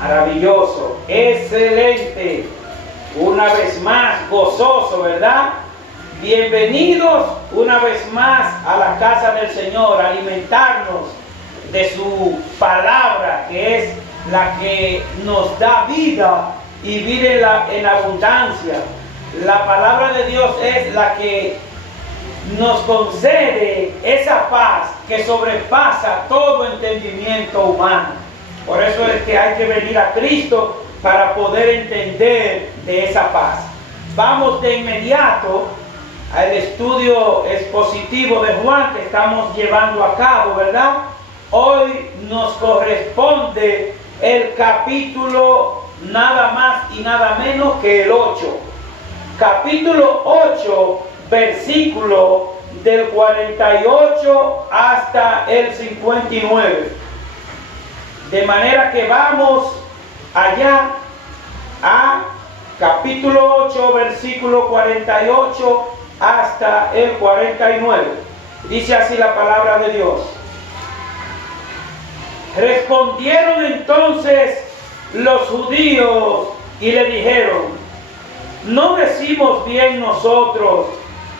Maravilloso, excelente. Una vez más, gozoso, ¿verdad? Bienvenidos una vez más a la casa del Señor, a alimentarnos de su palabra, que es la que nos da vida y vida en abundancia. La palabra de Dios es la que nos concede esa paz que sobrepasa todo entendimiento humano. Por eso es que hay que venir a Cristo para poder entender de esa paz. Vamos de inmediato al estudio expositivo de Juan que estamos llevando a cabo, ¿verdad? Hoy nos corresponde el capítulo nada más y nada menos que el 8. Capítulo 8, versículo del 48 hasta el 59. De manera que vamos allá a capítulo 8, versículo 48 hasta el 49. Dice así la palabra de Dios. Respondieron entonces los judíos y le dijeron: ¿no decimos bien nosotros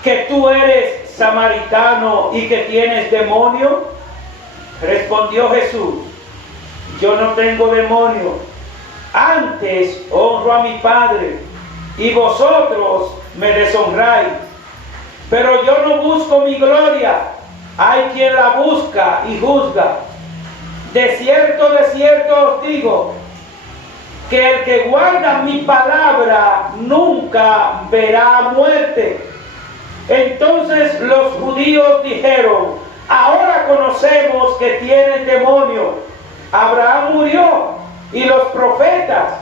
que tú eres samaritano y que tienes demonio? Respondió Jesús: yo no tengo demonio, antes honro a mi Padre, y vosotros me deshonráis. Pero yo no busco mi gloria, hay quien la busca y juzga. De cierto os digo, que el que guarda mi palabra nunca verá muerte. Entonces los judíos dijeron: ahora conocemos que tienes demonio. Abraham murió y los profetas,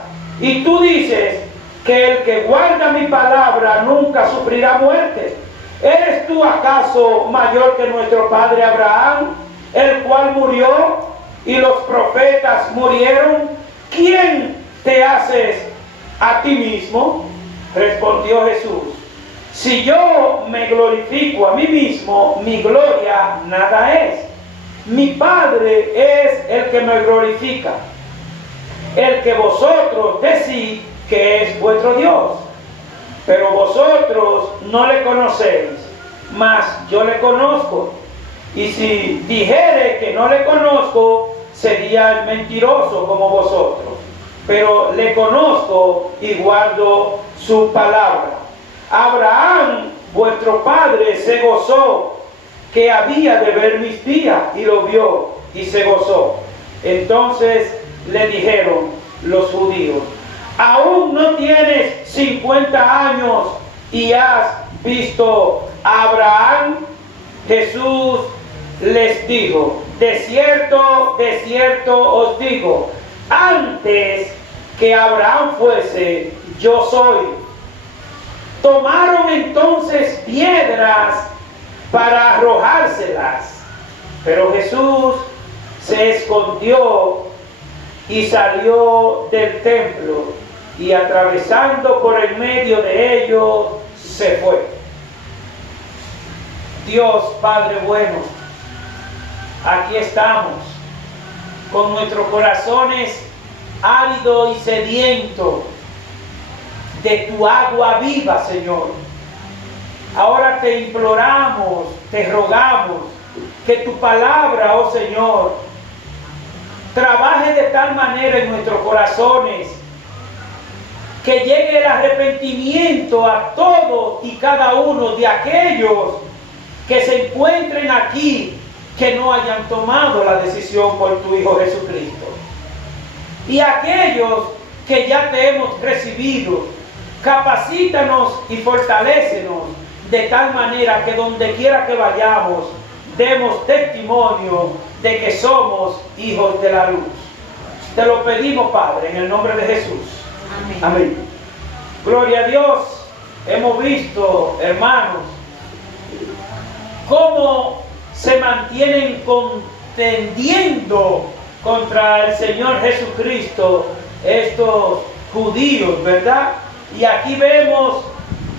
y tú dices que el que guarda mi palabra nunca sufrirá muerte. ¿Eres tú acaso mayor que nuestro padre Abraham, el cual murió y los profetas murieron? ¿Quién te haces a ti mismo? Respondió Jesús: si yo me glorifico a mí mismo, mi gloria nada es. Mi Padre es el que me glorifica, el que vosotros decís que es vuestro Dios. Pero vosotros no le conocéis, mas yo le conozco. Y si dijere que no le conozco, sería mentiroso como vosotros. Pero le conozco y guardo su palabra. Abraham, vuestro padre, se gozó que había de ver mis días, y lo vio y se gozó. Entonces le dijeron los judíos: ¿aún no tienes 50 años y has visto a Abraham? Jesús les dijo: de cierto os digo, antes que Abraham fuese, yo soy. Tomaron entonces piedras para arrojárselas, pero Jesús se escondió y salió del templo, y atravesando por el medio de ellos se fue. Dios Padre bueno, aquí estamos con nuestros corazones áridos y sedientos de tu agua viva, Señor. Ahora te imploramos, te rogamos que tu palabra, oh Señor, trabaje de tal manera en nuestros corazones que llegue el arrepentimiento a todos y cada uno de aquellos que se encuentren aquí, que no hayan tomado la decisión por tu Hijo Jesucristo. Y aquellos que ya te hemos recibido, capacítanos y fortalécenos de tal manera que donde quiera que vayamos, demos testimonio de que somos hijos de la luz. Te lo pedimos, Padre, en el nombre de Jesús. Amén. Amén. Gloria a Dios. Hemos visto, hermanos, cómo se mantienen contendiendo contra el Señor Jesucristo estos judíos, ¿verdad? Y aquí vemos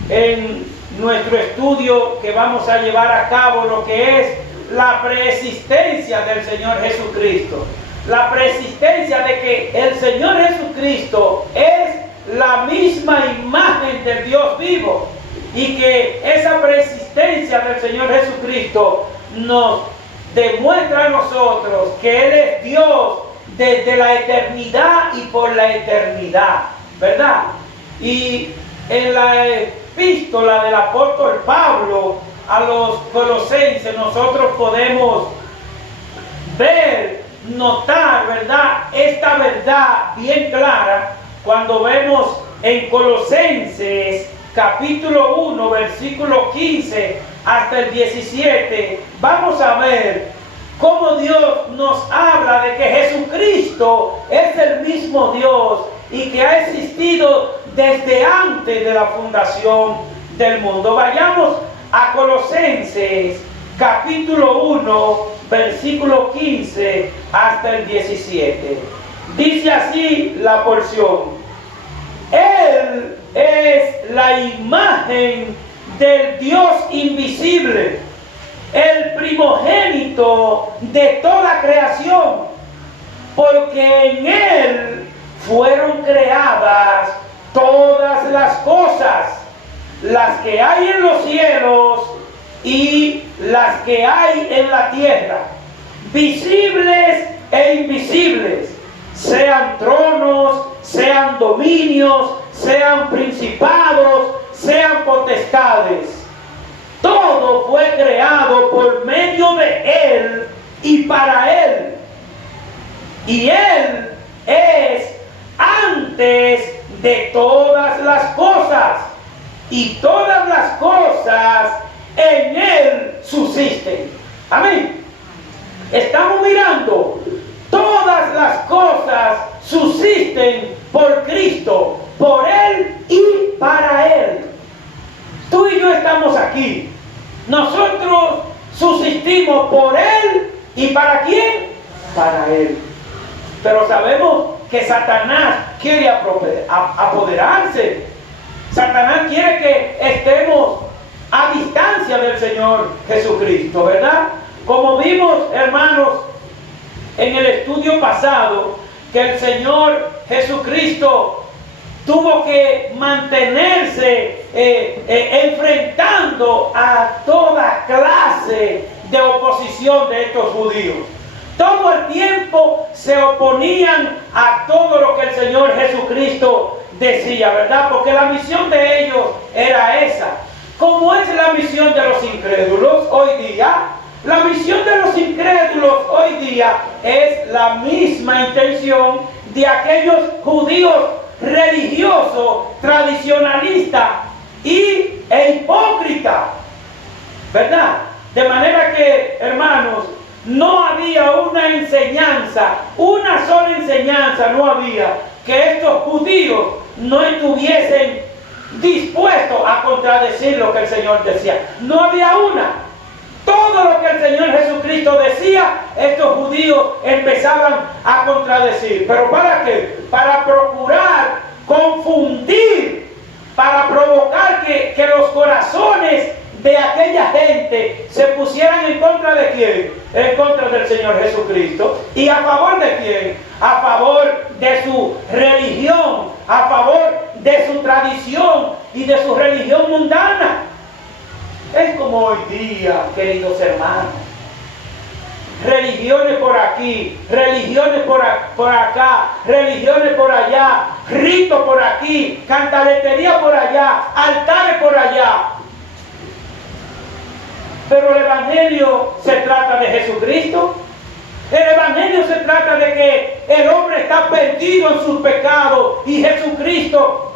en nuestro estudio que vamos a llevar a cabo lo que es la preexistencia del Señor Jesucristo. la persistencia de que el Señor Jesucristo es la misma imagen del Dios vivo y que esa persistencia del Señor Jesucristo nos demuestra a nosotros que Él es Dios desde la eternidad y por la eternidad, ¿verdad? Y en la epístola del apóstol Pablo a los Colosenses nosotros podemos ver, notar, ¿verdad?, esta verdad bien clara cuando vemos en Colosenses capítulo 1, versículo 15 hasta el 17, vamos a ver cómo Dios nos habla de que Jesucristo es el mismo Dios y que ha existido desde antes de la fundación del mundo. Vayamos a Colosenses capítulo 1, versículo 15 hasta el 17. Dice así la porción: Él es la imagen del Dios invisible, el primogénito de toda creación, porque en Él fueron creadas todas las cosas, las que hay en los cielos y las que hay en la tierra, visibles e invisibles, sean tronos, sean dominios, sean principados, sean potestades. Todo fue creado por medio de Él y para Él. Y Él es antes de todas las cosas, y todas las cosas en Él subsisten. Amén. Estamos mirando, todas las cosas subsisten por Cristo, por Él y para Él. Tú y yo estamos aquí. Nosotros subsistimos por Él y ¿para quién? Para Él. Pero sabemos que Satanás quiere apoderarse. Satanás quiere que estemos a distancia del Señor Jesucristo, ¿verdad? Como vimos, hermanos, en el estudio pasado, que el Señor Jesucristo tuvo que mantenerse enfrentando a toda clase de oposición de estos judíos. Todo el tiempo se oponían a todo lo que el Señor Jesucristo decía, ¿verdad? Porque la misión de ellos era esa. ¿Cómo es la misión de los incrédulos hoy día? La misión de los incrédulos hoy día es la misma intención de aquellos judíos religiosos, tradicionalistas e hipócritas, ¿verdad? De manera que, hermanos, no había una enseñanza, una sola enseñanza no había que estos judíos no estuviesen dispuestos a contradecir lo que el Señor decía. No había una. Todo lo que el Señor Jesucristo decía, estos judíos empezaban a contradecir. ¿Pero para qué? Para procurar confundir, para provocar que los corazones de aquella gente se pusieran en contra de quién, en contra del Señor Jesucristo. ¿Y a favor de quién? A favor de su religión, a favor de su tradición y de su religión mundana. Es como hoy día, queridos hermanos. Religiones por aquí, religiones por acá, religiones por allá, ritos por aquí, cantaletería por allá, altares por allá. Pero el Evangelio se trata de Jesucristo. El Evangelio se trata de que el hombre está perdido en sus pecados y Jesucristo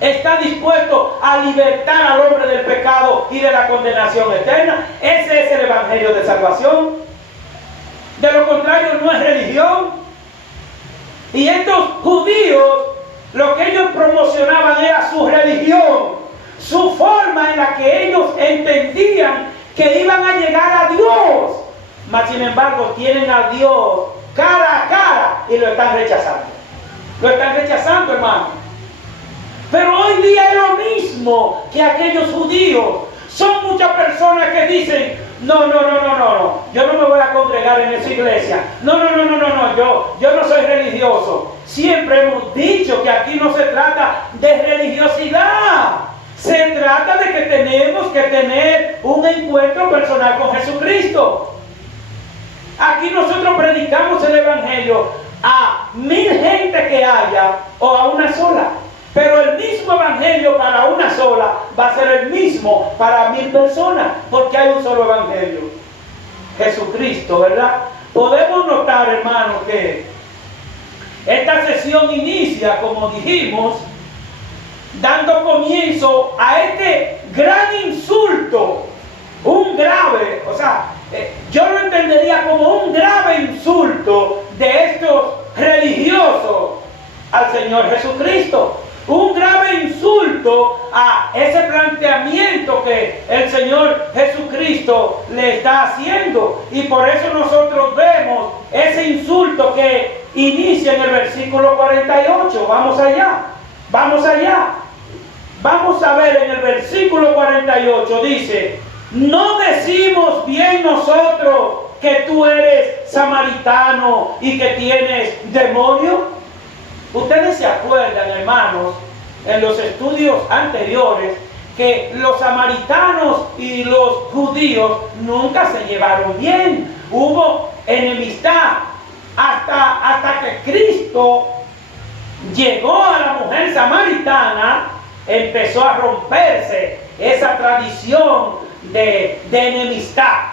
está dispuesto a libertar al hombre del pecado y de la condenación eterna. Ese es el Evangelio de salvación. De lo contrario, no es religión. Y estos judíos, lo que ellos promocionaban era su religión, su forma en la que ellos entendían que iban a llegar a Dios. Mas sin embargo, tienen a Dios cara a cara y lo están rechazando. Lo están rechazando, hermano. Pero hoy día es lo mismo que aquellos judíos. Son muchas personas que dicen: no, yo no me voy a congregar en esa iglesia. No, yo no soy religioso. Siempre hemos dicho que aquí no se trata de religiosidad. Se trata de que tenemos que tener un encuentro personal con Jesucristo. Aquí nosotros predicamos el Evangelio a 1000 gente que haya o a una sola. Pero el mismo Evangelio para una sola va a ser el mismo para 1000 personas, porque hay un solo Evangelio, Jesucristo, ¿verdad? Podemos notar, hermanos, que esta sesión inicia, como dijimos, dando comienzo a este gran insulto, un grave, yo lo entendería como un grave insulto de estos religiosos al Señor Jesucristo. Un grave insulto a ese planteamiento que el Señor Jesucristo le está haciendo. Y por eso nosotros vemos ese insulto que inicia en el versículo 48. Vamos allá. Vamos a ver en el versículo 48. Dice: ¿no decimos bien nosotros que tú eres samaritano y que tienes demonio? Ustedes se acuerdan, hermanos, en los estudios anteriores, que los samaritanos y los judíos nunca se llevaron bien. Hubo enemistad hasta que Cristo llegó a la mujer samaritana. Empezó a romperse esa tradición de enemistad,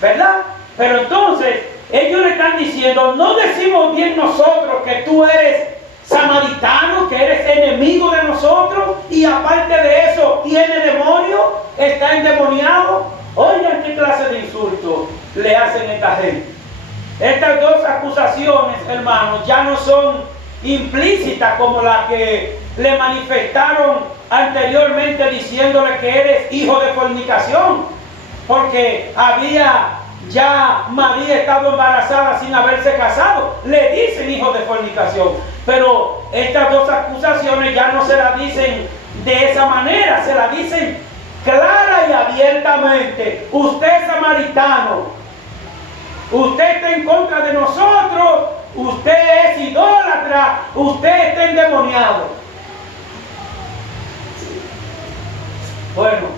¿verdad? Pero entonces ellos le están diciendo: no decimos bien nosotros que tú eres samaritano, que eres enemigo de nosotros, y aparte de eso tiene demonio, está endemoniado. Oigan qué clase de insulto le hacen a esta gente. Estas dos acusaciones, hermanos, ya no son implícitas como la que le manifestaron anteriormente, diciéndole que eres hijo de fornicación, porque María estaba embarazada sin haberse casado. Le dicen hijo de fornicación. Pero estas dos acusaciones ya no se las dicen de esa manera, se las dicen clara y abiertamente: usted es samaritano, usted está en contra de nosotros, usted es idólatra, usted está endemoniado. Bueno,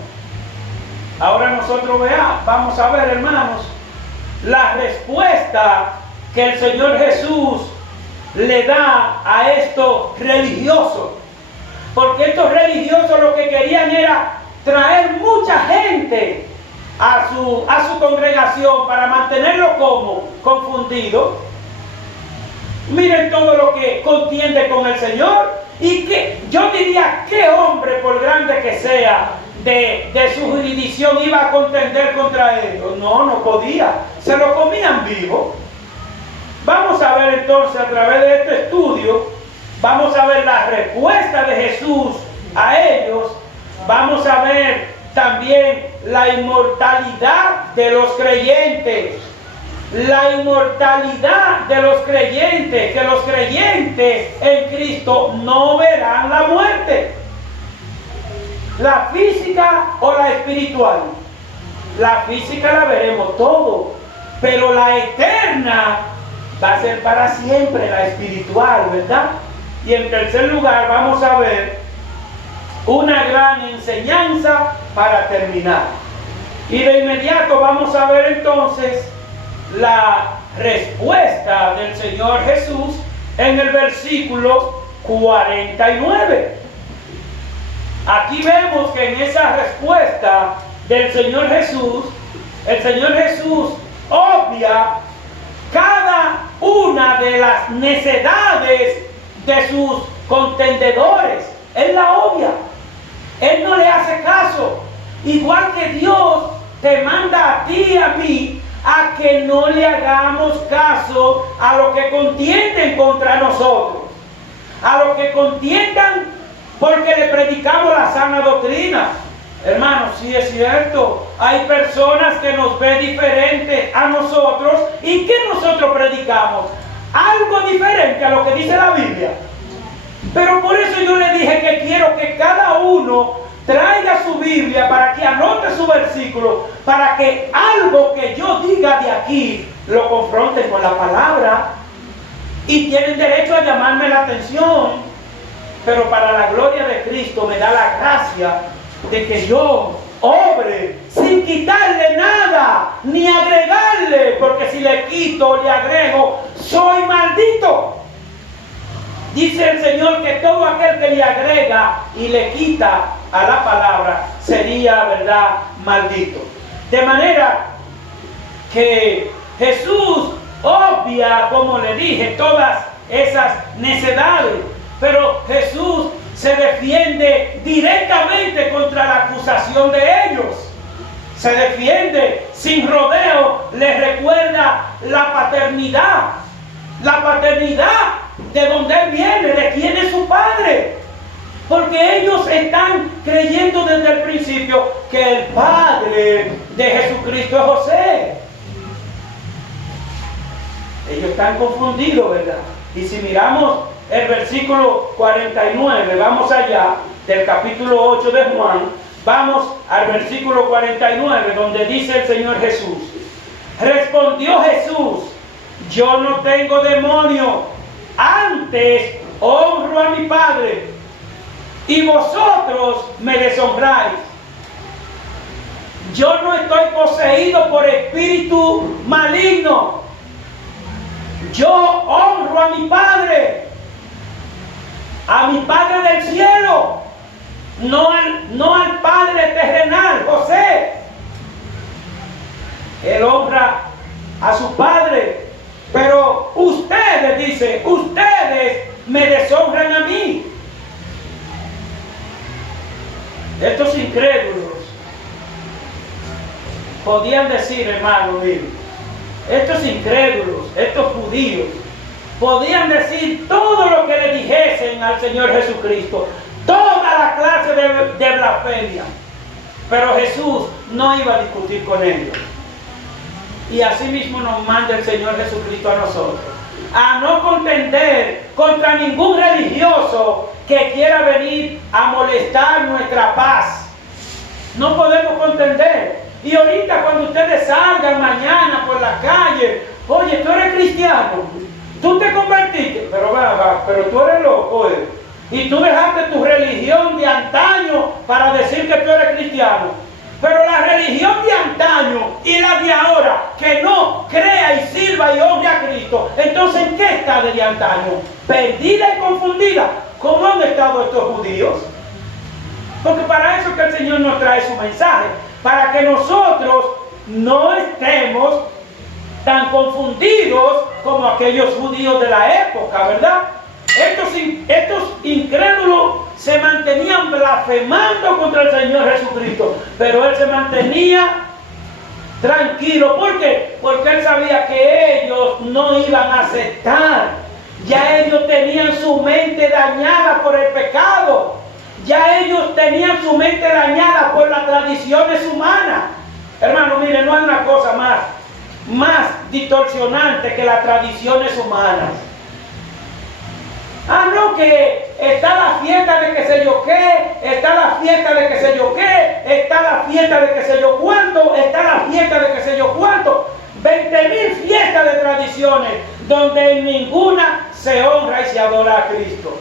ahora nosotros vamos a ver, hermanos, la respuesta que el Señor Jesús le da a estos religiosos. Porque estos religiosos lo que querían era traer mucha gente a su congregación para mantenerlo como confundido. Miren todo lo que contiende con el Señor. Y que yo diría, ¿qué hombre, por grande que sea, de su jurisdicción iba a contender contra ellos? No podía. Se lo comían vivo. Vamos a ver entonces, a través de este estudio, vamos a ver la respuesta de Jesús a ellos. Vamos a ver también la inmortalidad de los creyentes. La inmortalidad de los creyentes, que los creyentes en Cristo no verán la muerte. La física o la espiritual. La física la veremos todo, pero la eterna va a ser para siempre, la espiritual, ¿verdad? Y en tercer lugar vamos a ver una gran enseñanza para terminar. Y de inmediato vamos a ver entonces la respuesta del Señor Jesús en el versículo 49. Aquí vemos que en esa respuesta del Señor Jesús, el Señor Jesús obvia cada una de las necedades de sus contendedores. Él la obvia. Él no le hace caso. Igual que Dios te manda a ti y a mí a que no le hagamos caso a los que contienden contra nosotros, a los que contiendan porque le predicamos la sana doctrina. Hermanos, sí es cierto, hay personas que nos ven diferente a nosotros. ¿Y qué nosotros predicamos? Algo diferente a lo que dice la Biblia. Pero por eso yo le dije que quiero que cada uno traiga su Biblia, para que anote su versículo, para que algo que yo diga de aquí lo confronte con la palabra. Y tienen derecho a llamarme la atención, pero para la gloria de Cristo me da la gracia de que yo obre sin quitarle nada, ni agregarle, porque si le quito o le agrego, soy maldito. Dice el Señor que todo aquel que le agrega y le quita a la palabra sería, ¿verdad?, maldito. De manera que Jesús obvia, como le dije, todas esas necedades, pero Jesús se defiende directamente contra la acusación de ellos. Se defiende sin rodeo, les recuerda la paternidad de donde Él viene, de quién es su Padre. Porque ellos están creyendo desde el principio que el Padre de Jesucristo es José. Ellos están confundidos, ¿verdad? Y si miramos el versículo 49, vamos allá, del capítulo 8 de Juan, vamos al versículo 49, donde dice el Señor Jesús: respondió Jesús: yo no tengo demonio, antes honro a mi Padre, y vosotros me deshonráis. Yo no estoy poseído por espíritu maligno. Yo honro a mi Padre del cielo, no al Padre terrenal, José. Él honra a su Padre, pero ustedes, dice, ustedes me deshonran a mí. Estos incrédulos podían decir, hermano mío, estos incrédulos, estos judíos, podían decir todo lo que le dijesen al Señor Jesucristo, toda la clase de blasfemia, pero Jesús no iba a discutir con ellos. Y así mismo nos manda el Señor Jesucristo a nosotros, a no contender contra ningún religioso que quiera venir a molestar nuestra paz. No podemos contender. Y ahorita cuando ustedes salgan mañana por la calle, oye, tú eres cristiano, tú te convertiste, pero tú eres loco, y tú dejaste tu religión de antaño para decir que tú eres cristiano. Pero la religión de antaño y la de ahora, que no crea y sirva y honre a Cristo, entonces ¿en qué está de antaño? Perdida y confundida. ¿Cómo han estado estos judíos? Porque para eso es que el Señor nos trae su mensaje, para que nosotros no estemos tan confundidos como aquellos judíos de la época, ¿verdad? Estos incrédulos se mantenían blasfemando contra el Señor Jesucristo, pero Él se mantenía tranquilo. ¿Por qué? Porque Él sabía que ellos no iban a aceptar. Ya ellos tenían su mente dañada por el pecado. Ya ellos tenían su mente dañada por las tradiciones humanas. Hermano, mire, no hay una cosa más distorsionante que las tradiciones humanas. No, que está la fiesta de que sé yo qué, está la fiesta de que sé yo qué, está la fiesta de que sé yo cuánto, está la fiesta de que sé yo cuánto. 20,000 fiestas de tradiciones donde en ninguna se honra y se adora a Cristo.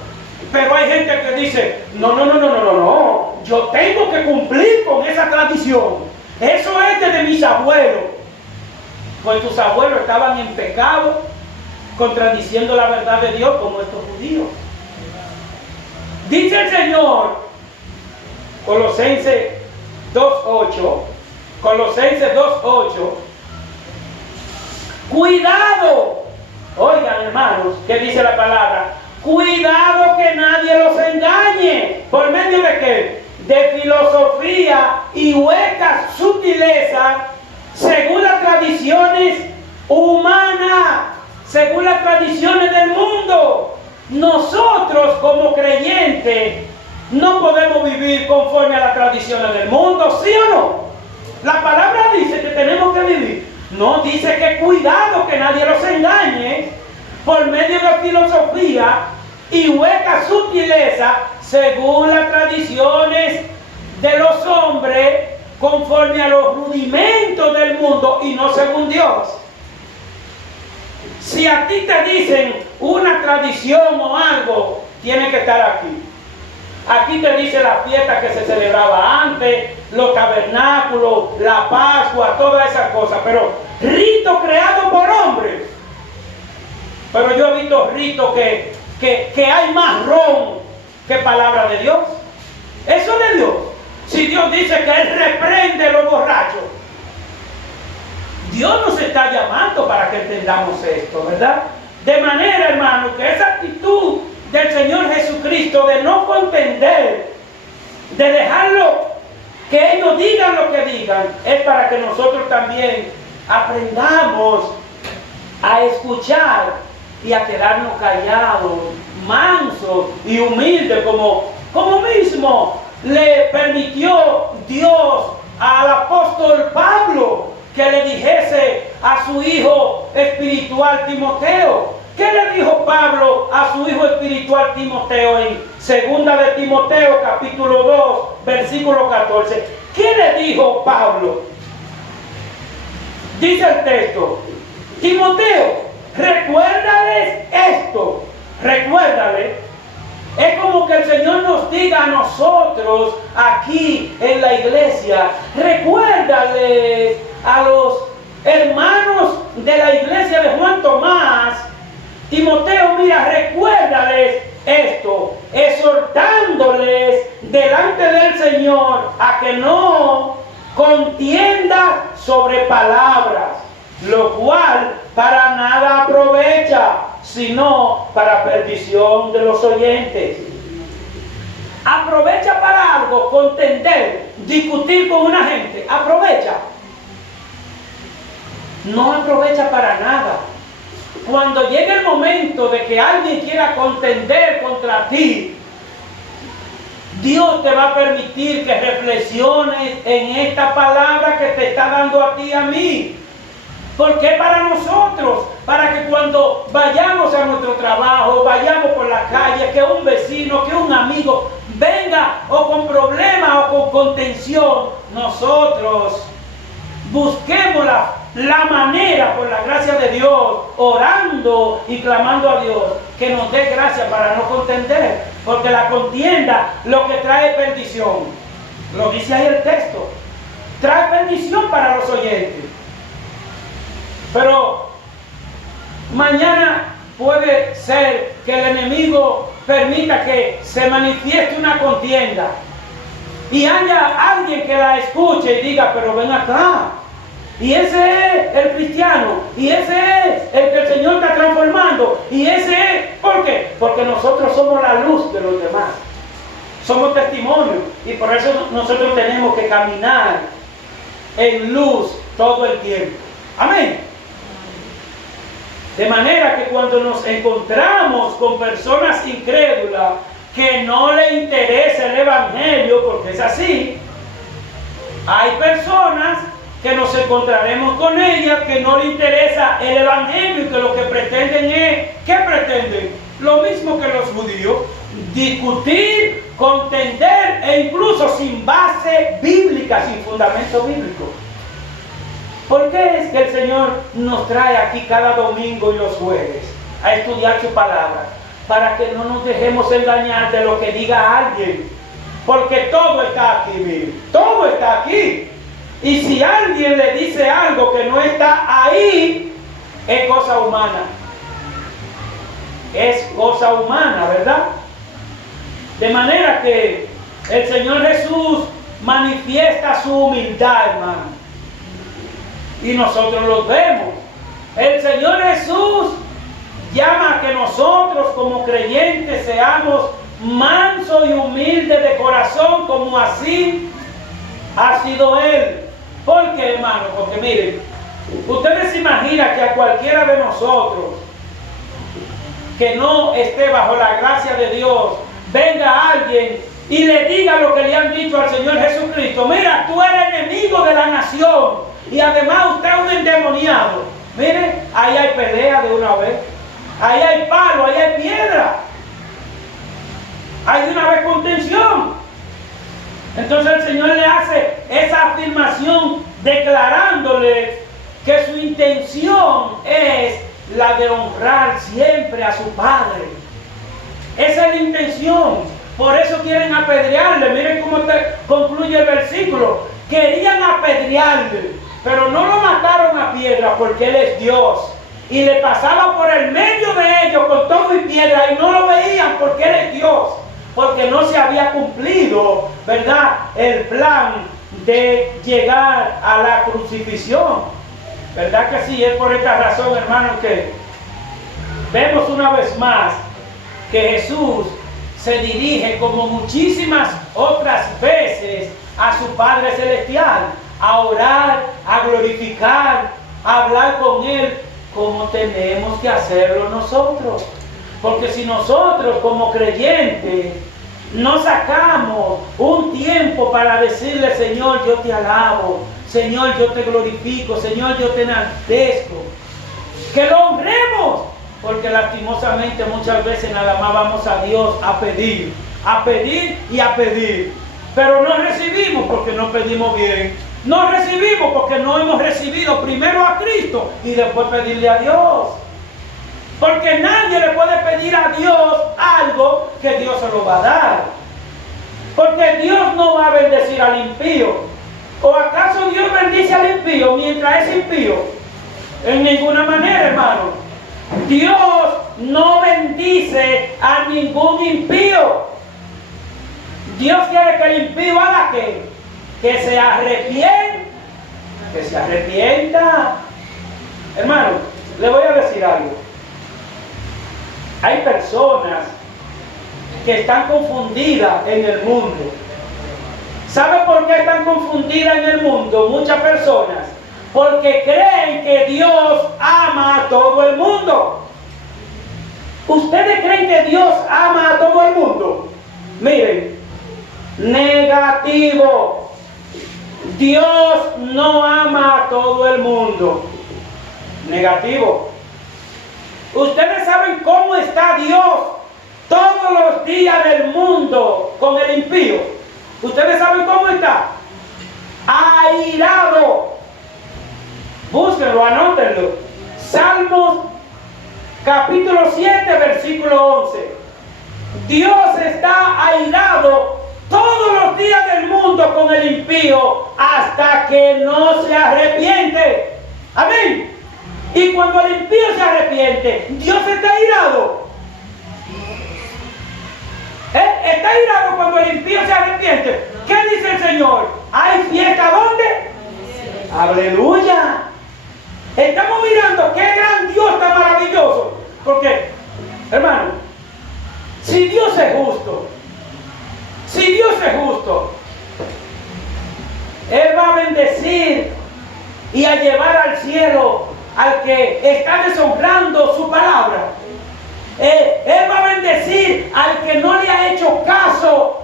Pero hay gente que dice, no, yo tengo que cumplir con esa tradición. Eso es desde mis abuelos. Pues tus abuelos estaban en pecado, contradiciendo la verdad de Dios como estos judíos. Dice el Señor, Colosenses 2:8, cuidado, oigan hermanos, ¿qué dice la palabra? Cuidado que nadie los engañe. ¿Por medio de qué? De filosofía y huecas sutilezas, según las tradiciones humanas, según las tradiciones del mundo. Nosotros como creyentes no podemos vivir conforme a las tradiciones del mundo, ¿sí o no? La palabra dice que tenemos que vivir. No, dice que cuidado que nadie los engañe por medio de filosofía y hueca sutileza según las tradiciones de los hombres conforme a los rudimentos del mundo y no según Dios. Si a ti te dicen una tradición o algo, tiene que estar aquí. Aquí te dice la fiesta que se celebraba antes, los tabernáculos, la Pascua, todas esas cosas, pero rito creado por hombres. Pero yo he visto ritos que hay más ron que palabra de Dios. Eso de Dios. Si Dios dice que Él reprende a los borrachos, Dios nos está llamando para que entendamos esto, ¿verdad? De manera, hermano, que esa actitud del Señor Jesucristo de no contender, de dejarlo que ellos digan lo que digan, es para que nosotros también aprendamos a escuchar y a quedarnos callados, mansos y humildes, como mismo le permitió Dios al apóstol Pablo que le dijese a su hijo espiritual Timoteo. ¿Qué le dijo Pablo a su hijo espiritual Timoteo en 2 de Timoteo capítulo 2 versículo 14? ¿Qué le dijo Pablo? Dice el texto: Timoteo, recuérdales esto. Recuérdale. Es como que el Señor nos diga a nosotros aquí en la iglesia: recuérdales a los hermanos de la iglesia de Juan Tomás, Timoteo, mira, recuérdales esto, exhortándoles delante del Señor a que no contienda sobre palabras, lo cual para nada aprovecha, sino para perdición de los oyentes. Aprovecha para algo, contender, discutir con una gente, aprovecha. No aprovecha para nada. Cuando llegue el momento de que alguien quiera contender contra ti, Dios te va a permitir que reflexiones en esta palabra que te está dando a ti y a mí. Porque para nosotros, para que cuando vayamos a nuestro trabajo, vayamos por la calle, que un vecino, que un amigo venga o con problemas o con contención, nosotros busquemos la manera, por la gracia de Dios, orando y clamando a Dios, que nos dé gracia para no contender, porque la contienda lo que trae perdición. Lo dice ahí el texto. Trae perdición para los oyentes. Pero mañana puede ser que el enemigo permita que se manifieste una contienda y haya alguien que la escuche y diga: pero ven acá, y ese es el cristiano, y ese es el que el Señor está transformando, y ese es, ¿por qué? Porque nosotros somos la luz de los demás, somos testimonio, y por eso nosotros tenemos que caminar en luz todo el tiempo. Amén. De manera que cuando nos encontramos con personas incrédulas que no le interesa el evangelio, porque es así, hay personas que nos encontraremos con ellas que no le interesa el evangelio y que lo que pretenden es, ¿qué pretenden? Lo mismo que los judíos: discutir, contender e incluso sin base bíblica, sin fundamento bíblico. ¿Por qué es que el Señor nos trae aquí cada domingo y los jueves a estudiar su palabra? Para que no nos dejemos engañar de lo que diga alguien. Porque todo está aquí, miren, todo está aquí. Y si alguien le dice algo que no está ahí, es cosa humana. Es cosa humana, ¿verdad? De manera que el Señor Jesús manifiesta su humildad, hermano. Y nosotros lo vemos. El Señor Jesús llama a que nosotros como creyentes seamos mansos y humildes de corazón, como así ha sido Él. ¿Por qué, hermano? Porque miren, ustedes se imaginan que a cualquiera de nosotros que no esté bajo la gracia de Dios, venga alguien y le diga lo que le han dicho al Señor Jesucristo: mira, tú eres enemigo de la nación y además usted es un endemoniado. Mire, ahí hay pelea de una vez, ahí hay palo, ahí hay piedra, hay de una vez contención. Entonces el Señor le hace esa afirmación declarándole que su intención es la de honrar siempre a su Padre. Esa es la intención. Por eso quieren apedrearle. Miren cómo concluye el versículo. Querían apedrearle, pero no lo mataron a piedra porque Él es Dios. Y le pasaba por el medio de ellos con todo y piedra y no lo veían porque Él es Dios. Porque no se había cumplido, ¿verdad?, el plan de llegar a la crucifixión. ¿Verdad que sí? Es por esta razón, hermanos, que vemos una vez más que Jesús se dirige, como muchísimas otras veces, a su Padre Celestial, a orar, a glorificar, a hablar con Él, como tenemos que hacerlo nosotros. Porque si nosotros como creyentes no sacamos un tiempo para decirle: Señor, yo te alabo, Señor, yo te glorifico, Señor, yo te enaltezco, que lo honremos, porque lastimosamente muchas veces nada más vamos a Dios a pedir y a pedir, pero no recibimos porque no pedimos bien, no recibimos porque no hemos recibido primero a Cristo y después pedirle a Dios. Porque nadie le puede pedir a Dios algo que Dios se lo va a dar. Porque Dios no va a bendecir al impío. ¿O acaso Dios bendice al impío mientras es impío? En ninguna manera, hermano. Dios no bendice a ningún impío. Dios quiere que el impío haga ¿qué? Que se arrepienta. Que se arrepienta. Hermano, le voy a decir algo. Hay personas que están confundidas en el mundo. ¿Sabe por qué están confundidas en el mundo muchas personas? Porque creen que Dios ama a todo el mundo. ¿Ustedes creen que Dios ama a todo el mundo? Miren, negativo. Dios no ama a todo el mundo. Negativo. Ustedes saben cómo está Dios todos los días del mundo con el impío. Ustedes saben cómo está. Airado. Búsquenlo, anótenlo. Salmos capítulo 7, versículo 11. Dios está airado todos los días del mundo con el impío hasta que no se arrepiente. Amén. Y cuando el impío se arrepiente, Dios está airado. Está airado cuando el impío se arrepiente. ¿Qué dice el Señor? ¿Hay fiesta dónde? ¡Aleluya! Estamos mirando qué gran Dios tan maravilloso. Porque, hermano, si Dios es justo, Él va a bendecir y a llevar al cielo al que está deshonrando su palabra. Él va a bendecir al que no le ha hecho caso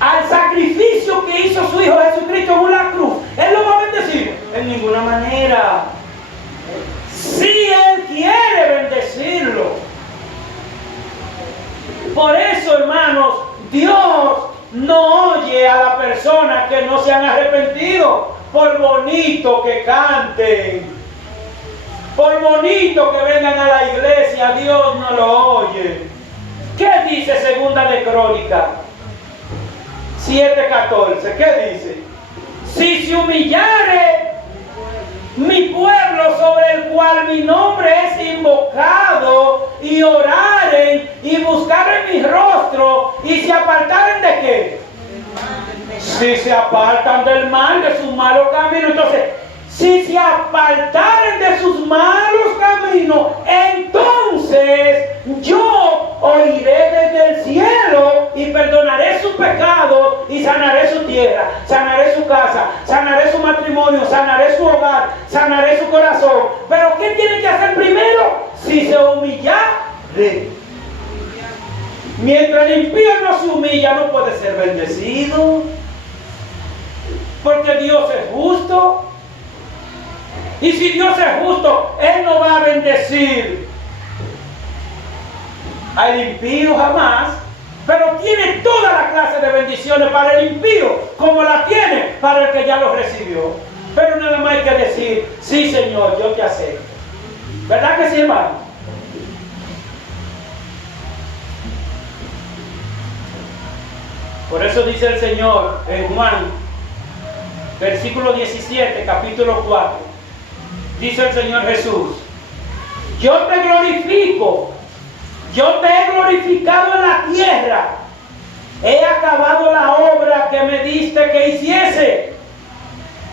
al sacrificio que hizo su Hijo Jesucristo en una cruz. Él lo va a bendecir en ninguna manera. Si Él quiere bendecirlo. Por eso, hermanos, Dios no oye a la persona que no se han arrepentido, por bonito que canten, por bonito que vengan a la iglesia. Dios no lo oye. ¿Qué dice Segunda de Crónicas 7:14? ¿Qué dice? Si se humillare mi pueblo sobre el cual mi nombre es invocado, y oraren y buscaren mi rostro, y se apartaren ¿de qué? Si se apartan del mal, de sus malos caminos. Entonces, si se apartaren de sus malos caminos, entonces yo oiré desde el cielo y perdonaré sus pecados y sanaré su tierra, sanaré su casa, sanaré su matrimonio, sanaré su hogar, sanaré su corazón. Pero ¿qué tiene que hacer primero? Si se humillare. Mientras el impío no se humilla, no puede ser bendecido, porque Dios es justo. Y si Dios es justo, Él no va a bendecir al impío jamás. pero tiene toda la clase de bendiciones para el impío, como la tiene para el que ya lo recibió. Pero nada más hay que decir, sí Señor, yo te acepto. ¿Verdad que sí, hermano? Por eso dice el Señor en Juan, versículo 17, capítulo 4. Dice el Señor Jesús, yo te glorifico, yo te he glorificado en la tierra, he acabado la obra que me diste que hiciese,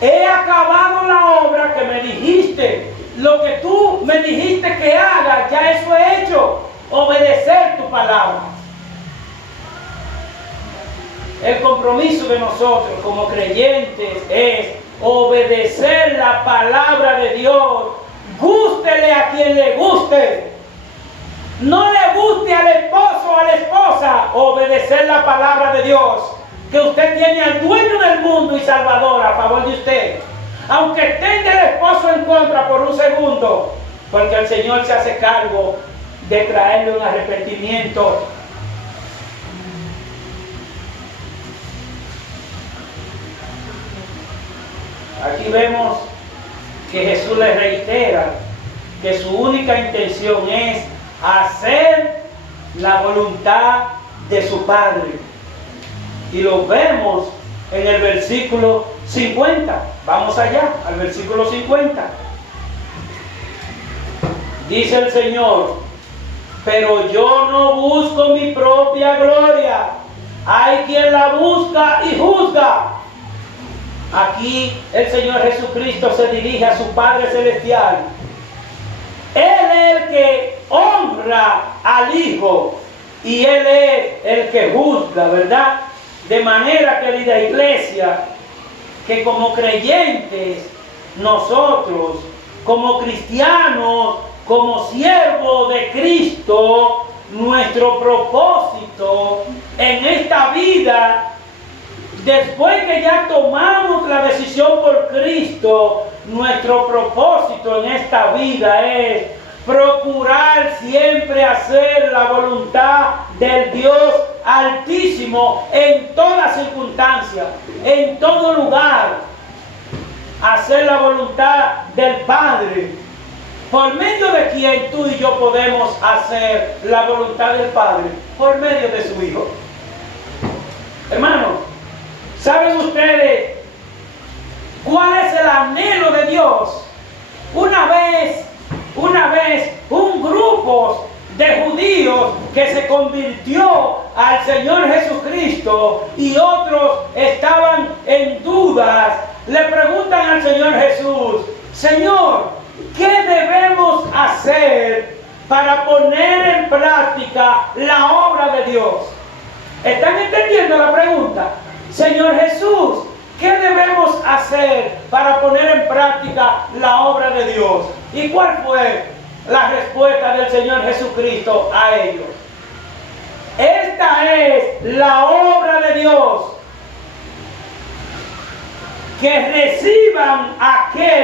he acabado la obra que me dijiste, lo que tú me dijiste que haga, ya eso he hecho, obedecer tu palabra. El compromiso de nosotros como creyentes es obedecer la palabra de Dios, gústele a quien le guste. No le guste al esposo o a la esposa, obedecer la palabra de Dios, que usted tiene al dueño del mundo y Salvador a favor de usted. Aunque tenga el esposo en contra por un segundo, porque el Señor se hace cargo de traerle un arrepentimiento. Aquí vemos que Jesús le reitera que su única intención es hacer la voluntad de su Padre. Y lo vemos en el versículo 50. Vamos allá, al versículo 50. Dice el Señor, pero yo no busco mi propia gloria. Hay quien la busca y juzga. Aquí el Señor Jesucristo se dirige a su Padre Celestial. Él es el que honra al Hijo y Él es el que juzga, ¿verdad? De manera, querida iglesia, que como creyentes, nosotros, como cristianos, como siervos de Cristo, nuestro propósito en esta vida, después que ya tomamos la decisión por Cristo, nuestro propósito en esta vida es procurar siempre hacer la voluntad del Dios Altísimo en toda circunstancia, en todo lugar. Hacer la voluntad del Padre. ¿Por medio de quien tú y yo podemos hacer la voluntad del Padre? Por medio de su Hijo. Hermanos, ¿saben ustedes cuál es el anhelo de Dios? Una vez un grupo de judíos que se convirtió al Señor Jesucristo y otros estaban en dudas, le preguntan al Señor Jesús, Señor, ¿qué debemos hacer para poner en práctica la obra de Dios? ¿Están entendiendo la pregunta? Señor Jesús, ¿qué debemos hacer para poner en práctica la obra de Dios? ¿Y cuál fue la respuesta del Señor Jesucristo a ellos? Esta es la obra de Dios, que reciban aquel